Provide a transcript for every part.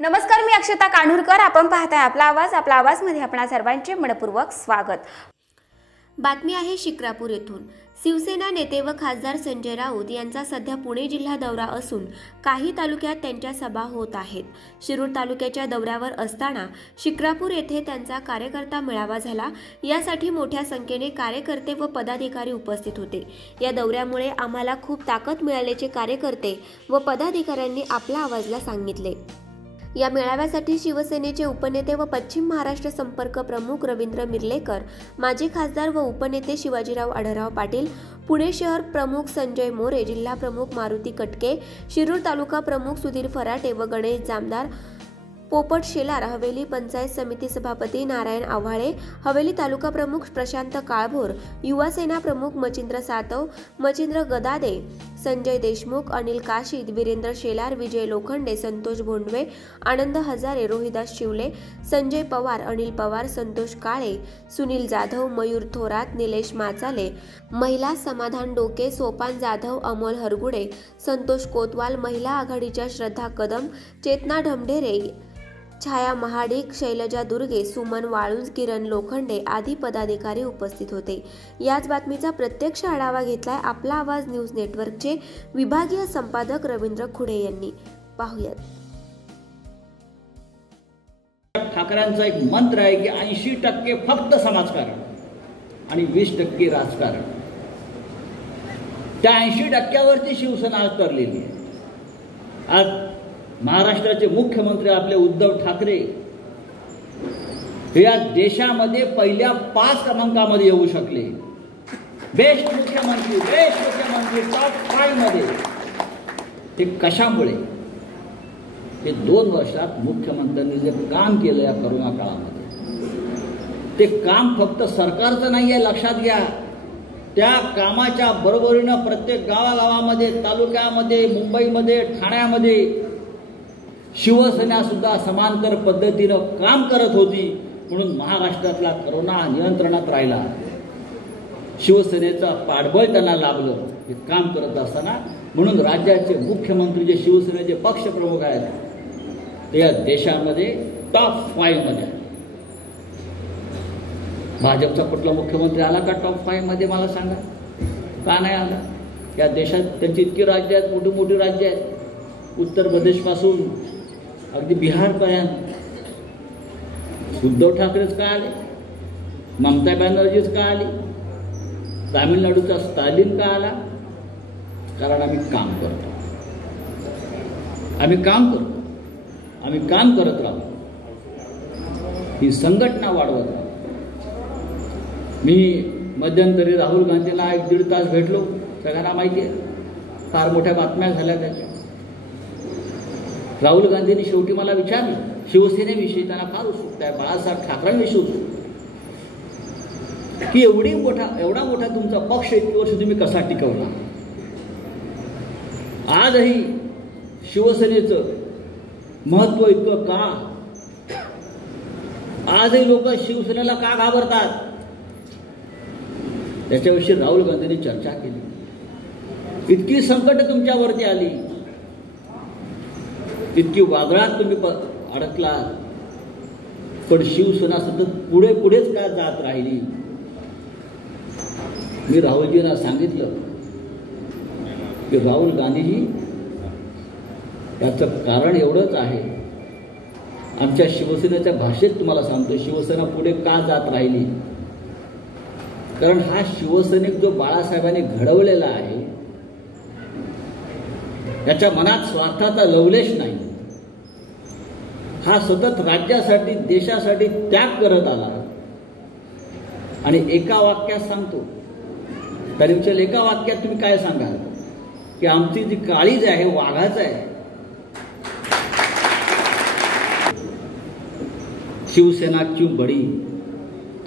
नमस्कार, मी अक्षता कान्हूरकर. आपण पाहताय आपला आवाज मध्ये आपणा सर्वांचे मनपूर्वक स्वागत. बातमी आहे शिक्रापूर येथून. शिवसेना नेते व खासदार संजय राऊत यांचा सध्या पुणे जिल्हा दौरा असून काही तालुक्यात त्यांच्या सभा होत आहेत. शिरूर तालुक्याच्या दौऱ्यावर असताना शिक्रापूर येथे त्यांचा कार्यकर्ता मेळावा झाला. यासाठी मोठ्या संख्येने कार्यकर्ते व पदाधिकारी उपस्थित होते. या दौऱ्यामुळे आम्हाला खूप ताकद मिळाल्याचे कार्यकर्ते व पदाधिकाऱ्यांनी आपल्या आवाजला सांगितले. या मेळाव्यासाठी शिवसेनेचे उपनेते व पश्चिम महाराष्ट्र संपर्क प्रमुख रवींद्र मिर्लेकर, माजी खासदार व उपनेते शिवाजीराव आढळराव पाटील, पुणे शहर प्रमुख संजय मोरे, जिल्हा प्रमुख मारुती कटके, शिरूर तालुका प्रमुख सुधीर फराटे व गणेश जामदार, पोपट शेलार, हवेली पंचायत समिती सभापती नारायण आव्हाळे, हवेली तालुका प्रमुख प्रशांत काळभोर, युवा सेना प्रमुख मचिंद्र सातव, मचिंद्र गदादे, संजय देशमुख, अनिल काशीद, वीरेंद्र शेलार, विजय लोखंडे, संतोष भोंडवे, आनंद हजारे, रोहिदास शिवले, संजय पवार, अनिल पवार, संतोष काळे, सुनील जाधव, मयूर थोरात, निलेश माचाले, महिला समाधान डोके, सोपान जाधव, अमोल हरगुडे, संतोष कोतवाल, महिला आघाडीच्या श्रद्धा कदम, चेतना ढमढेरे, छाया महाडिक, शैलजा दुर्गे, सुमन वाळुंज, किरण लोखंडे आदी पदाधिकारी उपस्थित होते. याच बातमीचा प्रत्यक्ष आढावा घेतलाय आपला आवाज न्यूज नेटवर्कचे विभागीय संपादक रवींद्र खुडे यांनी. पाहूयात. ठाकरेंचा एक मंत्र आहे की 80% फक्त समाजकारण आणि 20% राजकारण. त्या 80% वरती शिवसेना आज तरलेली आहे. आज महाराष्ट्राचे मुख्यमंत्री आपले उद्धव ठाकरे हे या देशामध्ये पहिल्या 5 क्रमांकामध्ये येऊ शकले. बेस्ट मुख्यमंत्री टॉप 5 मध्ये. ते कशामुळे? ते 2 वर्षात मुख्यमंत्र्यांनी जे काम केलं या करोना काळामध्ये, ते काम फक्त सरकारचं नाही आहे, लक्षात घ्या. त्या कामाच्या बरोबरीनं प्रत्येक गावागावामध्ये, तालुक्यामध्ये, मुंबईमध्ये, ठाण्यामध्ये शिवसेना सुद्धा समांतर पद्धतीनं काम करत होती. म्हणून महाराष्ट्रातला करोना नियंत्रणात राहिला. शिवसेनेचा पाठबळ त्यांना लाभलं हे काम करत असताना. म्हणून राज्याचे मुख्यमंत्री जे शिवसेनेचे पक्षप्रमुख आहेत ते या देशामध्ये टॉप 5 मध्ये. भाजपचा कुठला मुख्यमंत्री आला का टॉप 5 मध्ये? मला सांगा, का नाही आला? या देशात त्यांची इतकी राज्य आहेत, मोठी मोठी राज्य आहेत, उत्तर प्रदेश पासून अगदी बिहारपर्यंत. उद्धव ठाकरेच का आले? ममता बॅनर्जीच का आली? तामिळनाडूचा स्टालिन का आला? कारण आम्ही काम करतो, आम्ही काम करत राहू, ही संघटना वाढवत राहू. मी मध्यंतरी राहुल गांधींना 1-1.5 तास भेटलो. सगळ्यांना माहिती आहे, फार मोठ्या बातम्या झाल्या त्याच्या. राहुल गांधींनी शेवटी मला विचारलं शिवसेनेविषयी, त्यांना फार उत्सुकता आहे, बाळासाहेब ठाकरेंविषयी उत्सुकता, की एवढा मोठा तुमचा पक्ष इतकी वर्ष तुम्ही कसा टिकवला? आजही शिवसेनेचं महत्व इतकं का? आजही लोक शिवसेनेला का घाबरतात? त्याच्याविषयी राहुल गांधींनी चर्चा केली. इतकी संकट तुमच्यावरती आली, इतकी वादळात तुम्ही अडकलात, पण शिवसेना सतत पुढेच का जात राहिली? मी राहुलजींना सांगितलं की राहुल गांधीजी, याचं कारण एवढंच आहे. आमच्या शिवसेनेच्या भाषेत तुम्हाला सांगतो, शिवसेना पुढे का जात राहिली? कारण हा शिवसैनिक जो बाळासाहेबांनी घडवलेला आहे, त्याच्या मनात स्वार्थाचा लवलेश नाही. हा सतत राज्यासाठी, देशासाठी त्याग करत आला. आणि एका वाक्यात सांगतो, तरी विचार एका वाक्यात तुम्ही काय सांगाल? की आमची जी काळीज आहे वाघाचं आहे. शिवसेना क्यों बड़ी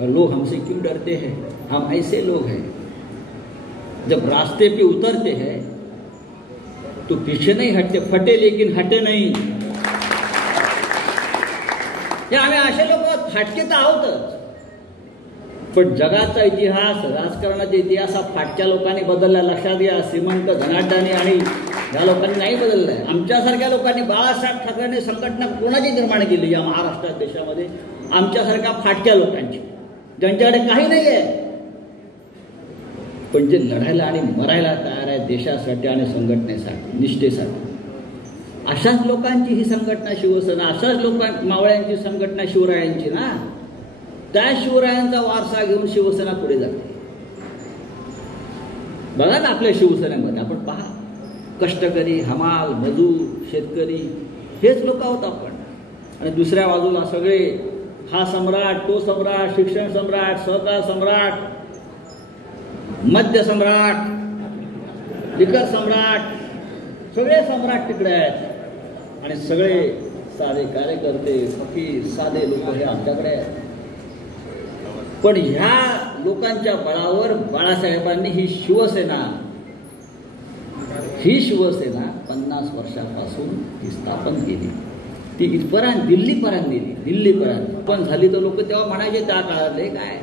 और लोग हमसे क्यों डरते हैं? हम ऐसे लोग हैं, जब रास्ते पे उतरते हैं तो पीछे नहीं हटते, फटे लेकिन हटे नहीं. आम्ही असे लोक फाटके तर आहोतच, पण जगाचा इतिहास, राजकारणाचा इतिहास हा फाटक्या लोकांनी बदलला. लक्षात घ्या, श्रीमंत धनाढ्याने आणि या लोकांनी नाही बदललंय. आमच्यासारख्या लोकांनी, बाळासाहेब ठाकरेंनी संघटना कोणाची निर्माण केली या महाराष्ट्रात देशामध्ये? आमच्यासारख्या फाटक्या लोकांची, ज्यांच्याकडे काही नाही आहे, पण जे लढायला आणि मरायला तयार आहे देशासाठी आणि संघटनेसाठी, निष्ठेसाठी. अशाच लोकांची ही संघटना शिवसेना, अशाच मावळ्यांची संघटना शिवरायांची ना. त्या शिवरायांचा वारसा घेऊन शिवसेना पुढे जाते. बघा ना आपल्या शिवसेनेमध्ये आपण पहा, कष्टकरी, हमाल, मजूर, शेतकरी हेच लोक आहोत आपण. आणि दुसऱ्या बाजूला सगळे हा सम्राट, तो सम्राट, शिक्षण सम्राट, सहकार सम्राट, मद्य सम्राट, लिकर सम्राट, सगळे सम्राट तिकडे आहेत. आणि सगळे साधे कार्यकर्ते, फकीर, साधे लोक हे आमच्याकडे आहेत. पण ह्या लोकांच्या बळावर बाळासाहेबांनी ही शिवसेना 50 वर्षापासून ती स्थापन केली. ती इथपर्यंत दिल्लीपर्यंत नेली. दिल्लीपर्यंत पण झाली तर लोक तेव्हा म्हणायचे त्या काळातले काय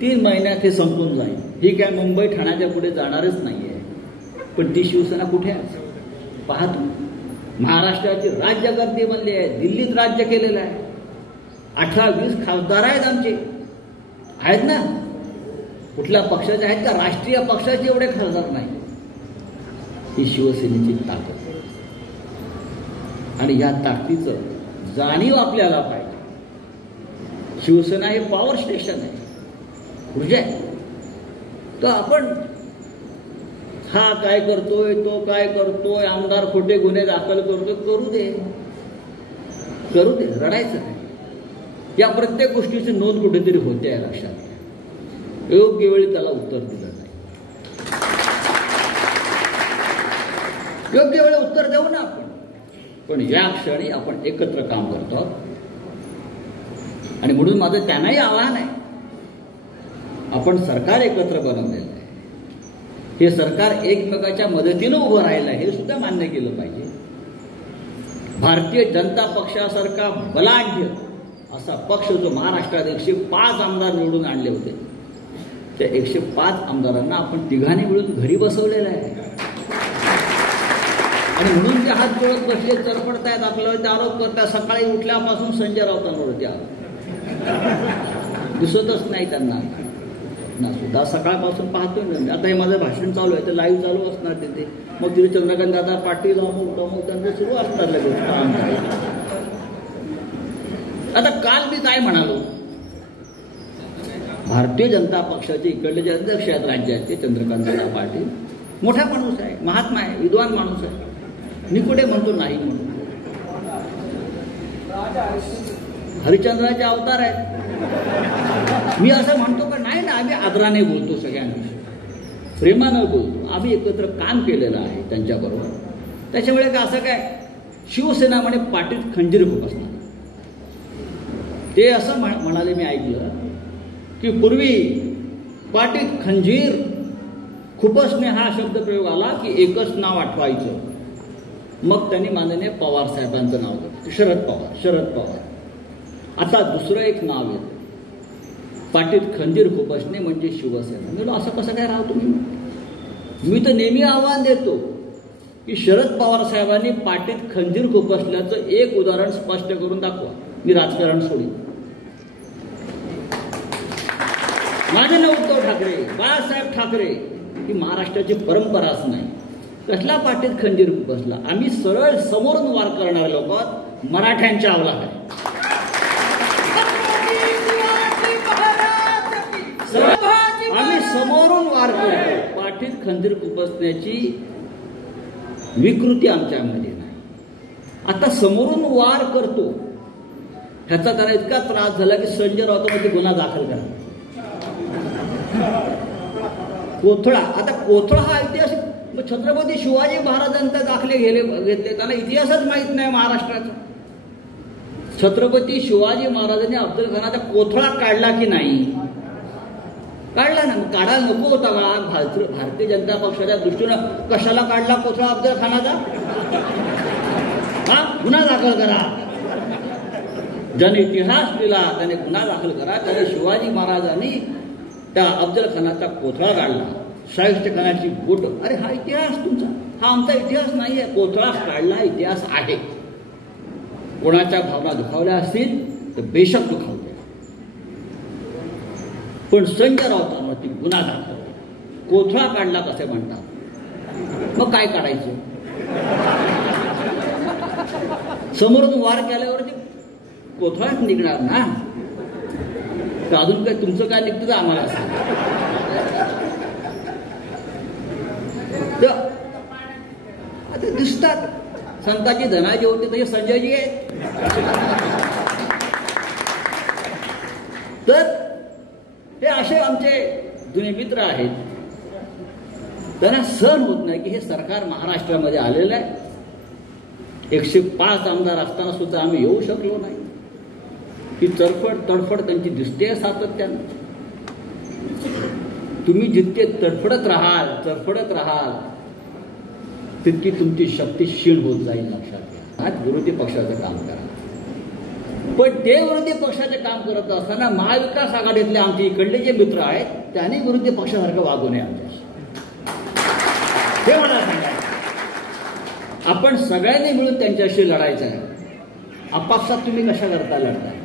3 महिन्यात हे संपून जाईल, ही काय मुंबई ठाण्याच्या पुढे जाणारच नाहीये. पण ती शिवसेना कुठे आहे पहा तुम्ही. महाराष्ट्राची राज्यकर्ते बनली आहे, दिल्लीत राज्य केलेलं आहे. 18-20 खासदार आहेत आमचे, आहेत ना. कुठल्या पक्षाचे आहेत का? राष्ट्रीय पक्षाचे एवढे खासदार नाही. ही शिवसेनेची ताकद. आणि या ताकदीचं जाणीव आपल्याला पाहिजे. शिवसेना हे पॉवर स्टेशन आहे, ऊर्जा आहे. तर आपण हा काय करतोय, तो काय करतोय, आमदार खोटे गुन्हे दाखल करतोय, करू दे, रडायचं नाही. या प्रत्येक गोष्टीची नोंद कुठेतरी होते आहे, लक्षात घ्या. योग्य वेळी त्याला उत्तर दिलं नाही. योग्य वेळी उत्तर देऊ ना आपण. पण या क्षणी आपण एकत्र काम करतो. आणि म्हणून माझं त्यांनाही आव्हान आहे, आपण सरकार एकत्र बनवलेलं आहे. हे सरकार एकमेकाच्या मदतीनं उभं राहिलं, हे सुद्धा मान्य केलं पाहिजे. भारतीय जनता पक्षासारखा बलाढ्य असा पक्ष जो महाराष्ट्रात 105 आमदार निवडून आणले होते, त्या 105 आमदारांना आपण तिघांनी मिळून घरी बसवलेलं आहे. आणि म्हणून ते हात जोडत बसले, चरपडतायत, आपल्यावर ते आरोप करतात. सकाळी उठल्यापासून संजय राऊतांवरती दिसतच नाही त्यांना ना सुद्धा. सकाळपासून पाहतोय ना, आता हे माझं भाषण चालू आहे, ते लाईव्ह चालू असणार तिथे. मग तिथे चंद्रकांत दादा पाटील मग त्यांचं सुरू असणार लगेच. आता काल मी काय म्हणालो, भारतीय जनता पक्षाचे इकडले जे अध्यक्ष आहेत राज्याचे, चंद्रकांत दादा पाटील मोठा माणूस आहे, महात्मा आहे, विद्वान माणूस आहे. मी कुठे म्हणतो नाही म्हणून. हरिश्चंद्राचे अवतार आहेत. मी असं म्हणतो का नाही ना, आम्ही आदराने बोलतो, सगळ्यांविषयी प्रेमानं बोलतो. आम्ही एकत्र काम केलेलं आहे त्यांच्याबरोबर. त्याच्यामुळे का असं काय शिवसेना म्हणे पाटीत खंजीर खुपसणार, ते असं म्हणाले. मी ऐकलं की पूर्वी पाटीत खंजीर खुपसणे हा शब्द प्रयोग आला की एकच नाव आठवायचं. मग त्यांनी माननीय पवार साहेबांचं नाव घेतलं, शरद पवार. आता दुसरं एक नाव येतं, पाटीत खंजीर खुपसणे म्हणजे शिवसेना. मी असं कसं काय राहतो मी तर नेहमी आव्हान देतो की शरद पवार साहेबांनी पाटीत खंजीर खुपसल्याचं एक उदाहरण स्पष्ट करून दाखवा, मी राजकारण सोडीन. माझे नाव उद्धव ठाकरे, बाळासाहेब ठाकरे ही महाराष्ट्राची परंपराच नाही. कसला पाटीत खंजीर खुपसला? आम्ही सरळ समोरून वार करणारे लोक मराठ्यांच्या अवलाद आहे. आम्ही समोरून वार करतो. पाठीत खंजीर खुपसण्याची विकृती आमच्यामध्ये नाही. आता समोरून वार करतो ह्याचा त्याला इतका त्रास झाला की संजय राऊतांवरती गुन्हा दाखल करा. कोथळा, आता कोथळा हा ऐतिहासिक, छत्रपती शिवाजी महाराजांचा दाखले घेतले, त्याला इतिहासच माहित नाही महाराष्ट्राचा. छत्रपती शिवाजी महाराजांनी अफजल खानाचा कोथळा काढला की नाही? काढला ना. काढायला नको होता का? भारतीय जनता पक्षाच्या दृष्टीनं कशाला काढला कोथळा अफजल खानाचा? हा, गुन्हा दाखल करा. ज्याने इतिहास लिहिला त्याने गुन्हा दाखल करा. त्याने शिवाजी महाराजांनी त्या अफजल खानाचा कोथळा काढला, शाहिस्ते खानाची बोट. अरे हा इतिहास तुमचा. हा आमचा इतिहास नाहीये. कोथळा काढला इतिहास आहे. कोणाच्या भावना दुखावल्या असतील तर बेशक दुखावल्या, पण संजय राऊतांवरती गुन्हा दाखल, कोथळा काढला कसे म्हणतात? मग काय काढायचं? समोरून वार केल्यावरती कोथळाच निघणार ना. तर अजून काय तुमचं काय निघतं आम्हाला असं. आता दिसतात संताजी धनाजी होते तसे संजयजी आहेत. तर हे असे आमचे जुने मित्र आहेत. त्यांना सहन होत नाही की हे सरकार महाराष्ट्रामध्ये आलेलं आहे. 105 आमदार असताना सुद्धा आम्ही येऊ शकलो नाही. ही तडफड त्यांची दिसते सातत्यानं. तुम्ही जितके तडफडत राहाल तितकी तुमची शक्ती क्षीण होत जाईल. लक्षात घ्या. आज विरोधी पक्षाचं काम करा. पण ते विरोधी पक्षाचे काम करत असताना महाविकास आघाडीतले आमचे इकडले जे मित्र आहेत त्यांनी विरोधी पक्षासारखं वागू नये आमच्याशी. हे मला सांगायचं. आपण सगळ्यांनी मिळून त्यांच्याशी लढायचं आहे. आपापसात तुम्ही कशा करता लढताय?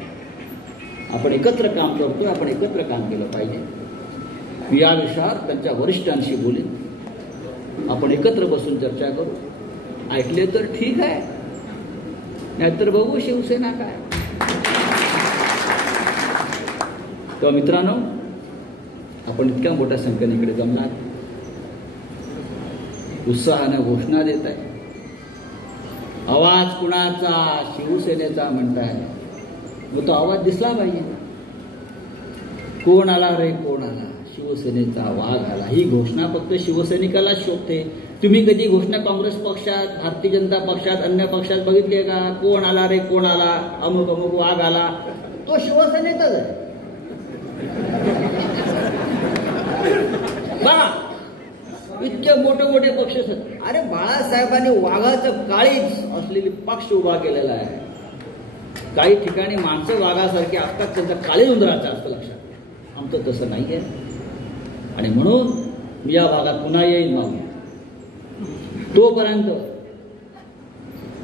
आपण एकत्र काम करतोय. आपण एकत्र काम केलं पाहिजे. मी या विषयावर त्यांच्या वरिष्ठांशी बोलेन. आपण एकत्र बसून चर्चा करू. ऐकले तर ठीक आहे, नाहीतर बघू शिवसेना काय. तर मित्रांनो, आपण इतक्या मोठ्या संख्येने इकडे जमलात, उत्साहाने घोषणा देत आहे. आवाज कुणाचा? शिवसेनेचा म्हणताय. मग तो आवाज दिसला पाहिजे. कोण आला रे कोण आला? शिवसेनेचा वाघ आला. ही घोषणा फक्त शिवसैनिकालाच शोभते. तुम्ही कधी घोषणा काँग्रेस पक्षात, भारतीय जनता पक्षात, अन्य पक्षात बघितली आहे का? कोण आला रे कोण आला, अमुक अमुक वाघ आला. तो शिवसेनेचाच आहे. इतके मोठे मोठे पक्ष. अरे बाळासाहेबांनी वाघाचं काळीच असलेली पक्ष उभा केलेला आहे. काही ठिकाणी माणसं वाघासारखी असतात, त्यांचं काळीज उंदराचं असतं. लक्षात. आमचं तसं नाही आहे. आणि म्हणून मी या भागात पुन्हा येईल. मग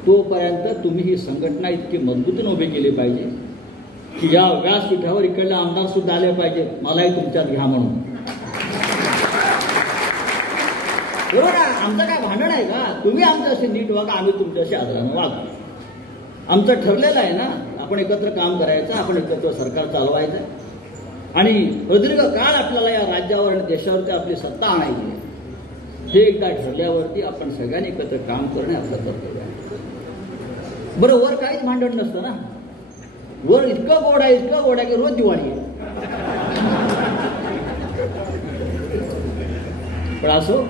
तोपर्यंत तुम्ही ही संघटना इतकी मजबूतीने उभी केली पाहिजे की या व्यासपीठावर इकडले आमदार सुद्धा आले पाहिजे, मलाही तुमच्यात घ्या म्हणून. बरोबर आहे. आमचं काय भांडण आहे का? तुम्ही आमच्याशी नीट वागा, आम्ही तुमच्याशी आदरानं वागू. आमचं ठरलेलं आहे ना, आपण एकत्र काम करायचं, आपण एकत्र सरकार चालवायचं आणि प्रदीर्घ काळ आपल्याला या राज्यावर आणि देशावरती आपली सत्ता आणायची आहे. हे एकदा ठरल्यावरती आपण सगळ्यांनी एकत्र काम करणे आपलं कर्तव्य आहे. बरं, वर काहीच भांडण नसतं ना. वर इतकं गोड आहे की रोज दिवाळी आहे. पण असो,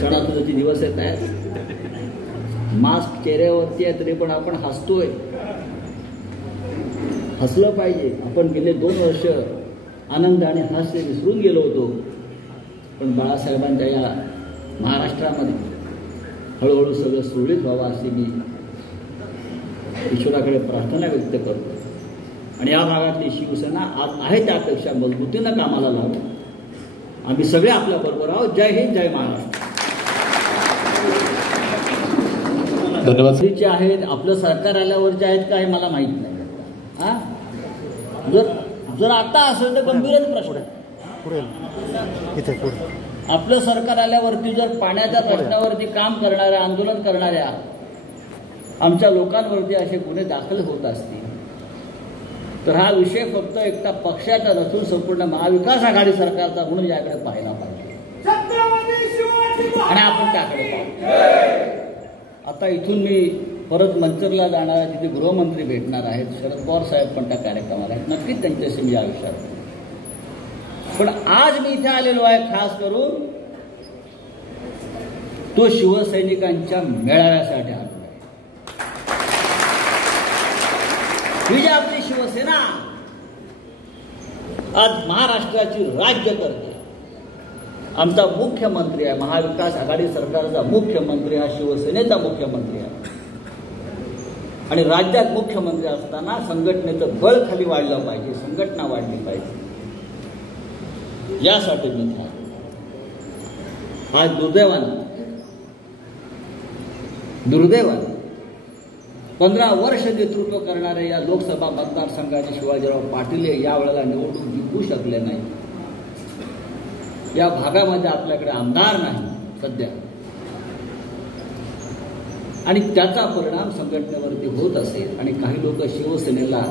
सणासुदीचे दिवस येत आहेत. मास्क चेहऱ्यावरती आहे तरी पण आपण हसतोय. हसलं पाहिजे. आपण गेले 2 वर्ष आनंद आणि हास्य विसरून गेलो होतो. पण बाळासाहेबांच्या या महाराष्ट्रामध्ये हळूहळू सगळं सुरळीत व्हावं अशी मी ईश्वराकडे प्रार्थना व्यक्त करतो. आणि या भागातली शिवसेना आज आहे त्यापेक्षा मजबूतीनं कामाला लावू. आम्ही सगळे आपल्या बरोबर आहोत. जय हिंद, जय महाराष्ट्र. धन्यवाद. आहेत आपलं सरकार आल्यावरचे आहेत का हे मला माहित नाही. हा, जर आता असेल तर गंभीरच प्रश्न आहे. आपलं सरकार आल्यावरती जर पाण्याच्या प्रश्नावरती काम करणाऱ्या, आंदोलन करणाऱ्या आमच्या लोकांवरती असे गुन्हे दाखल होत असतील तर हा विषय फक्त एकटा पक्षाचा नसून संपूर्ण महाविकास आघाडी सरकारचा म्हणून याकडे पाहायला पाहिजे आणि आपण त्याकडे पाहू. आता इथून मी परत मंचरला जाणार आहे. तिथे गृहमंत्री भेटणार आहेत. शरद पवार साहेब पण त्या कार्यक्रमाला आहेत. नक्कीच त्यांच्याशी मी या विषयावर. पण आज मी इथे आलेलो आहे खास करून तो शिवसैनिकांच्या मेळाव्यासाठी आलो आहे. ही जी आपली शिवसेना आज महाराष्ट्राची राज्य करते. आमचा मुख्यमंत्री आहे, महाविकास आघाडी सरकारचा मुख्यमंत्री हा शिवसेनेचा मुख्यमंत्री आहे. आणि राज्यात मुख्यमंत्री असताना संघटनेचं बळ खाली वाढलं पाहिजे, संघटना वाढली पाहिजे, यासाठी मी आज दुर्दैवानं दुर्दैवाने 15 वर्ष नेतृत्व करणाऱ्या या लोकसभा मतदारसंघाचे शिवाजीराव पाटील या वेळेला निवडणूक जिंकू शकले नाही. या भागामध्ये आपल्याकडे आमदार नाही सध्या, आणि त्याचा परिणाम संघटनेवरती होत असेल आणि काही लोक शिवसेनेला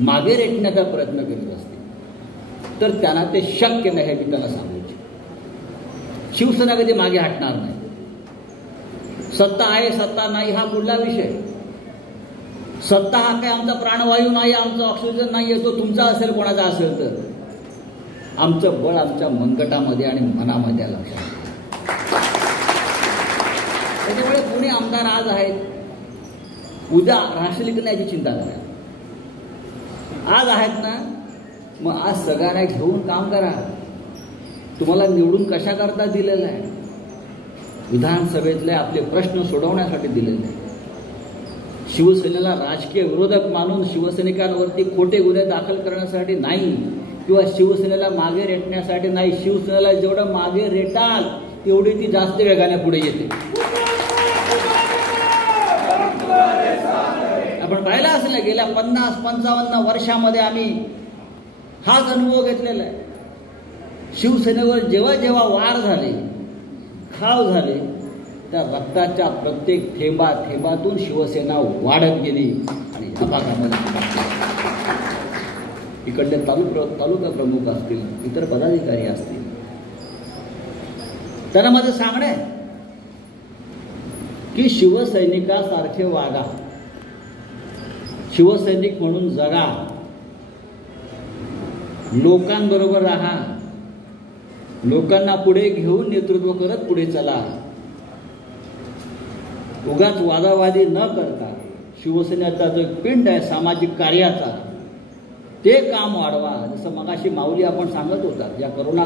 मागे रेटण्याचा प्रयत्न करीत असतील तर त्यांना ते शक्य नाही हे मी त्यांना सांगू इच्छितो. शिवसेना कधी मागे हटणार नाही. सत्ता आहे सत्ता नाही हा पुढला विषय. सत्ता हा काय आमचा प्राणवायू नाही, आमचा ऑक्सिजन नाही, तो तुमचा असेल कोणाचा असेल तर. आमचं बळ आमच्या मनगटामध्ये आणि मनामध्ये लक्षात. त्याच्यामुळे कोणी आमदार आज आहेत उद्या राष्ट्रवादी याची चिंता करा. आज आहेत ना, मग आज सगळ्यांना घेऊन काम करा. तुम्हाला निवडून कशा करता दिलेलं आहे? विधानसभेतले आपले प्रश्न सोडवण्यासाठी दिलेले आहे. शिवसेनेला राजकीय विरोधक मानून शिवसैनिकांवरती खोटे गुन्हे दाखल करण्यासाठी नाही किंवा शिवसेनेला मागे रेटण्यासाठी नाही. शिवसेनेला जेवढं मागे रेटाल तेवढी ती जास्त वेगाने पुढे येते. आपण पाहिलं असेल गेल्या 50-55 वर्षामध्ये आम्ही हाच अनुभव घेतलेला आहे. शिवसेनेवर जेव्हा जेव्हा वार झाले, खाव झाले, त्या रक्ताच्या प्रत्येक थेंबातून शिवसेना वाढत गेली. आणि या भागामध्ये इकडले तालुका प्रमुख असतील, इतर पदाधिकारी असतील, त्यांना माझं सांगणं आहे की शिवसैनिकासारखे वागा, शिवसैनिक म्हणून जगा, लोकांबरोबर राहा, लोकांना पुढे घेऊन नेतृत्व करत पुढे चला. उगाच वादावादी न करता शिवसेनेचा जो पिंड आहे सामाजिक कार्याचा, ते काम वाढवा. जसं मगाशी माऊली आपण सांगत होता, या करोना